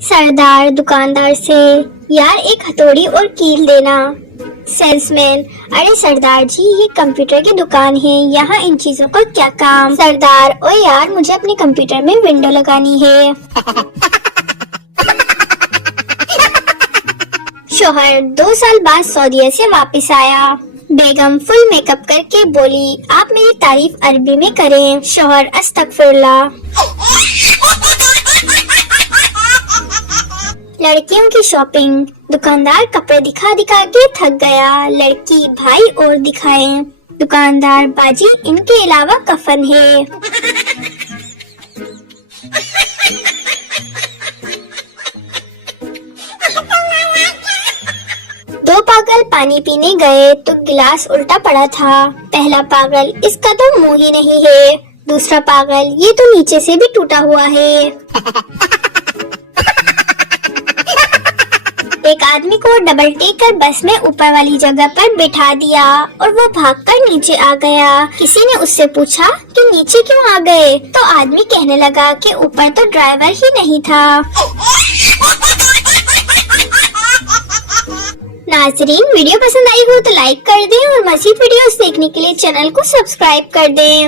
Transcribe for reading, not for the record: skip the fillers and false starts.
सरदार दुकानदार से, यार एक हथौड़ी और कील देना। सेल्समैन, अरे सरदार जी ये कंप्यूटर की दुकान है, यहाँ इन चीजों का क्या काम। सरदार, ओ यार मुझे अपने कंप्यूटर में विंडो लगानी है। शौहर 2 साल बाद सऊदीया से वापस आया। बेगम फुल मेकअप करके बोली, आप मेरी तारीफ अरबी में करें। शौहर, अस्तगफिरुल्लाह। लड़कियों की शॉपिंग। दुकानदार कपड़े दिखा दिखा के थक गया। लड़की, भाई और दिखाएं। दुकानदार, बाजी इनके अलावा कफन है। दो पागल पानी पीने गए तो गिलास उल्टा पड़ा था। पहला पागल, इसका तो मुंह ही नहीं है। दूसरा पागल, ये तो नीचे से भी टूटा हुआ है। एक आदमी को डबल टेक कर बस में ऊपर वाली जगह पर बिठा दिया और वो भागकर नीचे आ गया। किसी ने उससे पूछा कि नीचे क्यों आ गए, तो आदमी कहने लगा कि ऊपर तो ड्राइवर ही नहीं था। नाज़रीन, वीडियो पसंद आई हो तो लाइक कर दें और मज़ीद वीडियोस देखने के लिए चैनल को सब्सक्राइब कर दें।